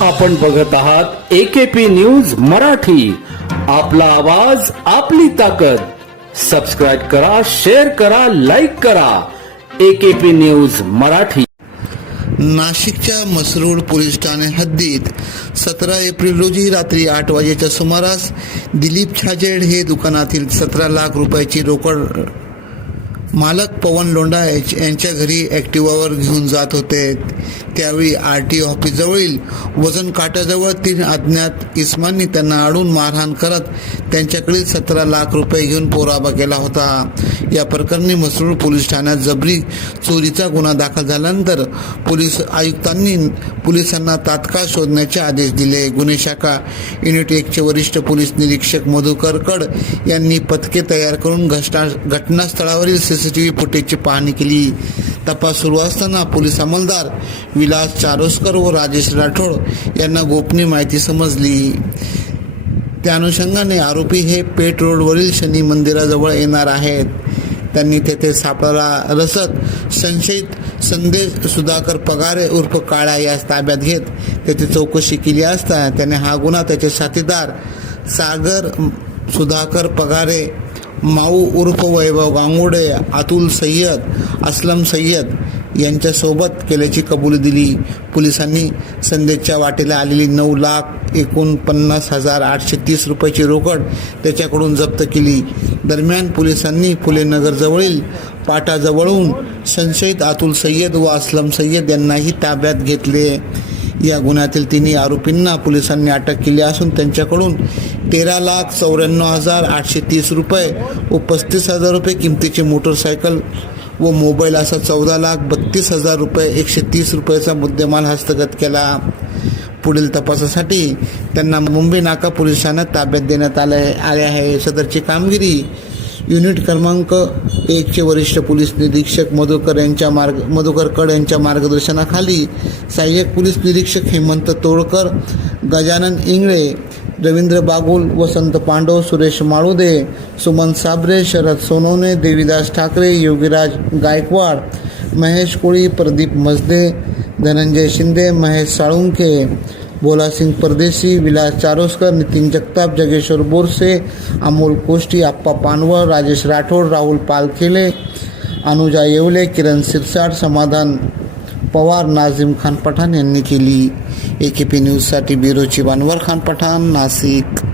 आपण बघत आहात एकेपी न्यूज मराठी. आपला आवाज आपली ताकद. सबस्क्राईब करा शेअर करा लाईक करा. AKP news Marathi. नाशिकच्या मसरूड पोलीस ठाणे हद्दीत सतरा एप्रिल रोजी रात्री आठ वाजेच्या सुमारास दिलीप छाजेड हे दुकानातील सतरा लाख रुपयाची रोकड मालक पवन लोंढा यांच्या घरी ॲक्टिवावर घेऊन जात होते. त्यावेळी आर टी ऑफिसजवळील वजन काट्याजवळ तीन अज्ञात इस्मांनी त्यांना अडून मारहाण करत त्यांच्याकडील सतरा लाख रुपये घेऊन पोराबा केला होता. या प्रकरणी मसरूळ पोलीस ठाण्यात जबरी चोरीचा गुन्हा दाखल झाल्यानंतर पोलीस आयुक्तांनी पोलिसांना तात्काळ शोधण्याचे आदेश दिले. गुन्हे शाखा युनिट एकचे वरिष्ठ पोलीस निरीक्षक मधुकर कड यांनी पथके तयार करून घटना घटनास्थळावरील सी टी व्ही फुटेजची पाहणी केली. तपास सुरू असताना पोलीस अंमलदार विलास चारोस्कर व राजेश राठोड यांना गोपनीय माहिती समजली. त्या अनुषंगाने आरोपी हे पेट रोडवरील शनी मंदिराजवळ येणार आहेत. त्यांनी तेथे सापळा रसत संशयित संदेश सुधाकर पगारे उर्फ काळा यास ताब्यात घेत तेथे चौकशी केली असता त्याने हा गुन्हा त्याचे साथीदार सागर सुधाकर पगारे माऊ उर्फ वैभव गांगुडे अतुल सय्यद असलम सय्यद यांच्यासोबत केल्याची कबुली दिली. पोलिसांनी संदेशच्या वाटेला आलेली नऊ लाख एकोणपन्नास हजार आठशे तीस रुपयाची रोकड त्याच्याकडून जप्त केली. दरम्यान पोलिसांनी फुले नगरजवळील पाटाजवळून संशयित अतुल सय्यद व असलम सय्यद यांनाही ताब्यात घेतले. या गुन्ह्यातील तिन्ही आरोपींना पोलिसांनी अटक केली असून त्यांच्याकडून तेरा लाख चौऱ्याण्णव हजार आठशे तीस रुपये व पस्तीस हजार रुपये किमतीची मोटरसायकल व मोबाईल असा चौदा लाख बत्तीस हजार रुपये एकशे तीस रुपयाचा मुद्देमाल हस्तगत केला. पुढील तपासासाठी त्यांना मुंबई नाका पोलिसांना ठाण्यात ताब्यात देण्यात आले आले आहे. सदरची कामगिरी युनिट क्रमांक एकचे वरिष्ठ पोलीस निरीक्षक मधुकर यांच्या मार्ग मधुकर कड यांच्या मार्गदर्शनाखाली सहाय्यक पोलीस निरीक्षक हेमंत तोळकर गजानन इंगळे रवींद्र बागुल वसंत पांडव सुरेश माळुदे सुमन साबरे शरद सोनवणे देवीदास ठाकरे योगीराज गायकवाड महेश कोळी प्रदीप मजदे धनंजय शिंदे महेश साळुंखे भोलासिंग परदेशी विलास चारोस्कर नितीन जगताप जगेश्वर बोरसे अमोल कोष्टी आप्पा पानवळ राजेश राठोड राहुल पालखेले अनुजा येवले किरण सिरसाट समाधान पवार नाझिम खान पठाण यांनी केली. ए के पी न्यूजसाठी ब्युरोची चिवानवर खान पठाण नाशिक.